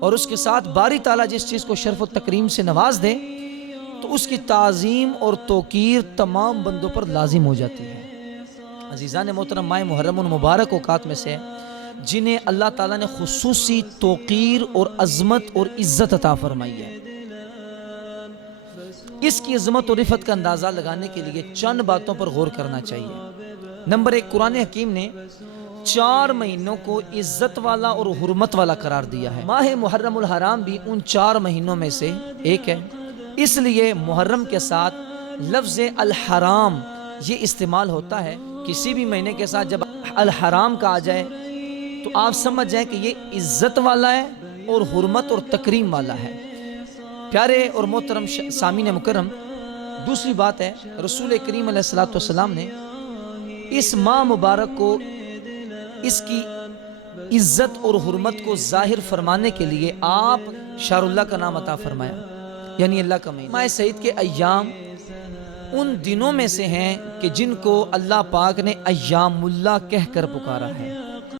اور اس کے ساتھ باری تعالیٰ جس چیز کو شرف و تکریم سے نواز دے تو اس کی تعظیم اور توقیر تمام بندوں پر لازم ہو جاتی ہے۔ عزیزان محترم، ماہ محرم المبارک اوقات میں سے جنہیں اللہ تعالیٰ نے خصوصی توقیر اور عظمت اور عزت عطا فرمائی ہے، اس کی عظمت اور رفعت کا اندازہ لگانے کے لیے چند باتوں پر غور کرنا چاہیے۔ نمبر ایک، قرآن حکیم نے 4 مہینوں کو عزت والا اور حرمت والا قرار دیا ہے۔ ماہ محرم الحرام بھی ان 4 مہینوں میں سے ایک ہے، اس لیے محرم کے ساتھ لفظ الحرام یہ استعمال ہوتا ہے۔ کسی بھی مہینے کے ساتھ جب الحرام کا آ جائے تو آپ سمجھ جائیں کہ یہ عزت والا ہے اور حرمت اور تکریم والا ہے۔ پیارے اور محترم سامعین مکرم، دوسری بات ہے، رسول کریم علیہ السلام نے اس ماہ مبارک کو اس کی عزت اور حرمت کو ظاہر فرمانے کے لیے آپ شہر اللہ کا نام عطا فرمایا، یعنی اللہ کا مہینہ۔ ماہ سعید کے ایام ان دنوں میں سے ہیں کہ جن کو اللہ پاک نے ایام اللہ کہہ کر پکارا ہے۔